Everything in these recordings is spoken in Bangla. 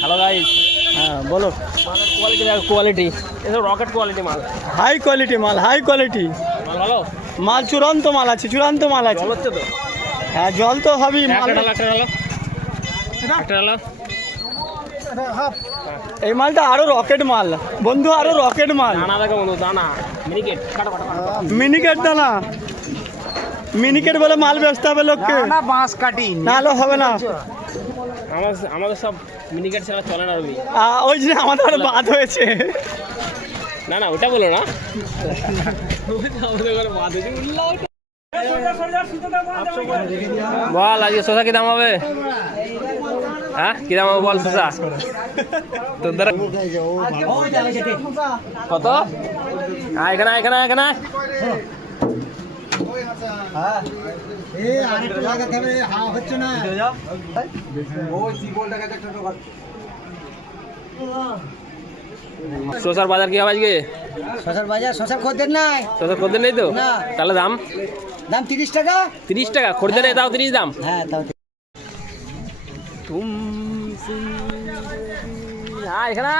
Hello guys. হ্যাঁ বলো। কোয়ালিটি দেখো, কোয়ালিটি এটা রকেট কোয়ালিটি মাল, হাই কোয়ালিটি মাল, হাই কোয়ালিটি মাল ভালো। মাল, চূড়ান্ত মাল আছে, চূড়ান্ত মাল আছে। জল হচ্ছে তো? হ্যাঁ জল তো হবেই মাল। একটা ডালা এই মালটা আরো রকেট মাল বন্ধু, আরো রকেট মাল। দানা দেখো বন্ধু, দানা মিনিকেট কাটো কাটো কাটো। মিনিকেট দানা, মিনিকেট বলে মাল বেচতে হবে লোককে, না বাঁশ কাটি নাহলে হবে না। আমাদের সব মিনিকেট ছাড়া চলে না রবি। ওই যে আমাদের আরো বাদ হয়েছে। না না ওটা বলো না, আমাদের ঘরে বাদ হয়েছে। বল আজকে শশা কি দাম হবে? হ্যাঁ কি দাম হবে বল শশা তোর দ্বারা কত? এখানে এখানে এখানে শশার বাজার কি হবে আজকে? শশার বাজার, শশার খদ্দের নাই। শশার খদ্দের নেই তো? না। তাহলে দাম দাম 30 টাকা। 30 টাকা খদ্দের নেই, তাও 30 দাম। হ্যাঁ তাও এখানে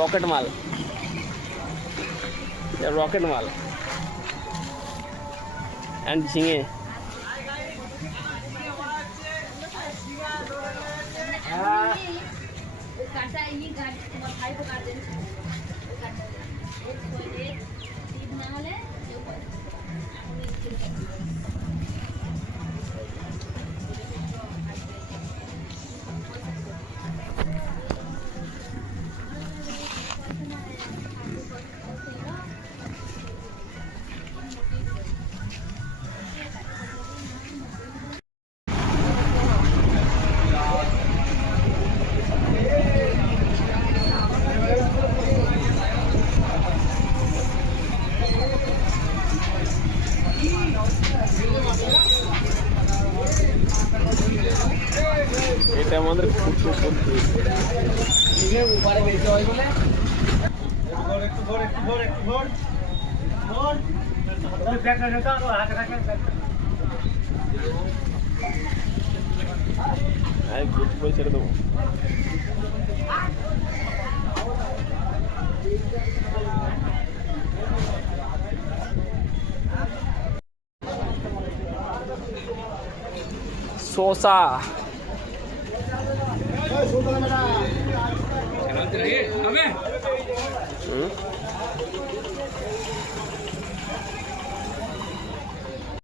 রকেট মাল, রকেট মাল অ্যান্ড ঝিঙে। এটা আমাদের ছেড়ে দেবো। শসা